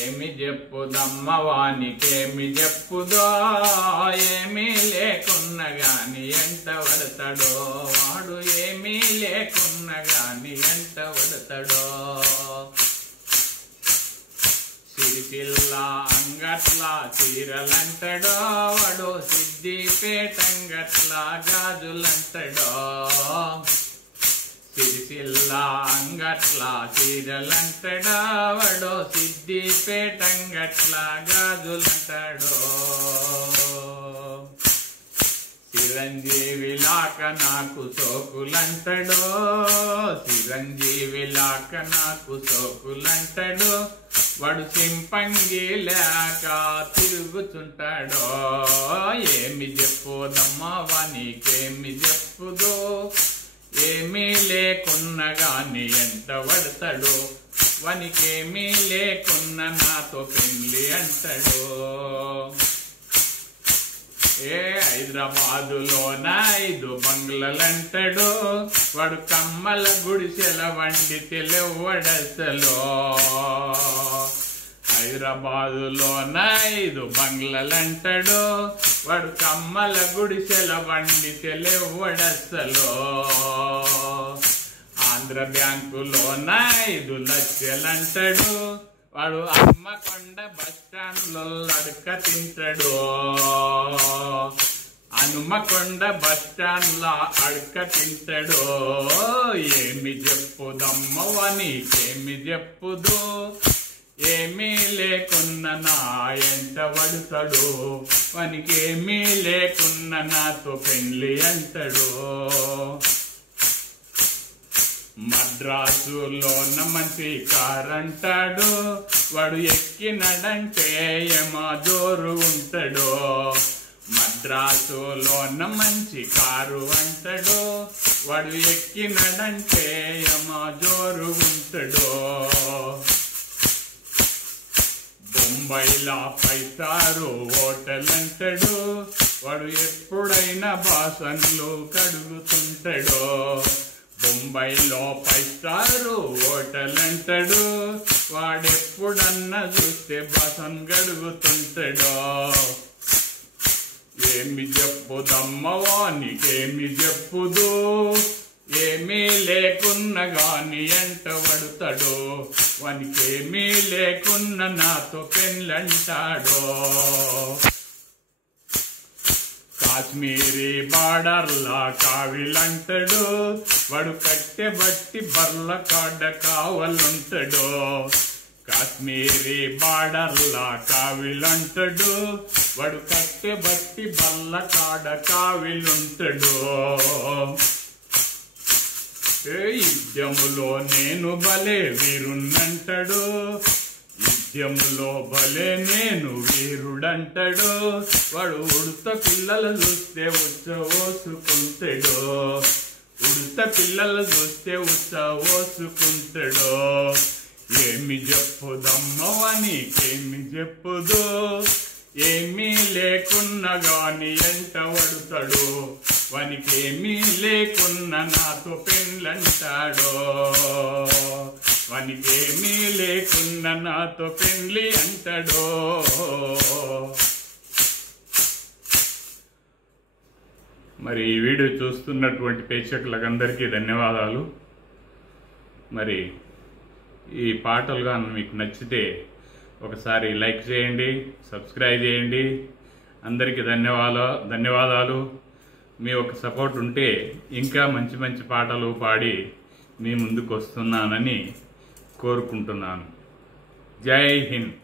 ఏమి చెప్పుదమ్మ వానికేమి చెప్పుదో ఏమీ లేకున్న గాని ఎంత పడతాడో వాడు ఏమీ లేకున్న గాని ఎంత పడతాడో సిరిపిల్ల అంగట్ల చీరలంటడో వాడు సిద్దిపేటంగట్ల గాజులంటడో సిరిసిల్ల అంగట్ల చీరలంటడో వాడు సిద్దిపేటంగట్ల గాజులంటడో చిరంజీవిలాక నాకు సోకులంటడో చిరంజీవిలాక నాకు సోకులంటడో వాడు సింపంగి లేక తిరుగుతుంటాడో ఏమి చెప్పుదమ్మా వానికేమి చెప్పుదో ఏమీ లేకున్న గాని ఎంత పడతాడో వానికేమీ లేకున్న నాతో పెళ్లి అంటాడో హైదరాబాదులోన 5 బంగ్లాలంటాడు వాడు కమ్మల గుడిసెల వండి తెలివడసలో హైదరాబాదులోన 5 బంగ్లాలంటాడు వాడు కమ్మల గుడిసెల వండి తెలివడసలో ఆంధ్ర బ్యాంకులోన 5 లక్షలంటాడు వాడు హన్మకొండ బస్టాండ్లో అడక తింటాడు హన్మకొండ బస్టాండ్లో అడక తింటాడు ఏమి చెప్పుదమ్మ వానికేమి చెప్పుదు ఏమీ లేకున్న నా ఎంత పడతాడు వానికేమీ లేకున్న నాతో పెళ్లి అంటాడు మద్రాసులోన మంచి కారంటాడు వాడు ఎక్కినడంటే ఏమో జోరు ఉంటాడు మద్రాసులోన మంచి కారు అంటాడు వాడు ఎక్కినడంటే ఏమో జోరు ఉంటాడు బొంబాయిలా 5 స్టార్ హోటల్ అంటాడు వాడు ఎప్పుడైనా బాసన్లు కడుగుతుంటాడు బొంబాయిలో 5 స్టార్ హోటల్ అంటాడు వాడెప్పుడన్నా చూస్తే బసన్ గడుగుతుంటాడో ఏమి చెప్పుదమ్మ వానికేమి చెప్పుదు ఏమీ లేకున్న గాని ఎంత పడతాడో వానికేమీ లేకున్న నాతో పెళ్ళంటాడో కాశ్మీరీ బార్డర్లా కావిలంటాడు వాడు కట్టె బట్టి బర్ల కాడ కావాలంటాడు కాశ్మీరీ బార్డర్లా కావిలంటాడు వాడు కట్టె బట్టి బర్ల కాడ కావిలుంటాడు యుద్ధములో నేను భలే వీరున్నంటాడు యుద్ధములో భలే నేను వీరుడంటాడు వాడు ఉడత పిల్లలు చూస్తే ఉచ్చవోసుకుంటాడు ఉడత పిల్లలు చూస్తే ఉచ్చవోసుకుంటాడు ఏమి చెప్పుదమ్మ వానికేమి చెప్పుదు ఏమీ లేకున్న గాని ఎంత పడతాడు వానికేమీ లేకున్న నాతో పెళ్ళంటాడో వానికేమీ లేకున్న నాతో పెళ్లి అంటాడో మరి ఈ వీడియో చూస్తున్నటువంటి ప్రేక్షకులందరికీ ధన్యవాదాలు మరి ఈ పాటలు కానీ మీకు నచ్చితే ఒకసారి లైక్ చేయండి సబ్స్క్రైబ్ చేయండి అందరికీ ధన్యవాదాలు మీ ఒక సపోర్ట్ ఉంటే ఇంకా మంచి మంచి పాటలు పాడి మీ ముందుకు వస్తున్నానని కోరుకుంటున్నాను జై హింద్